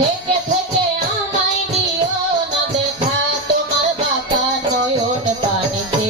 আমায় দিও না দেখা তোমার বাঁকা নয়ন পানিতে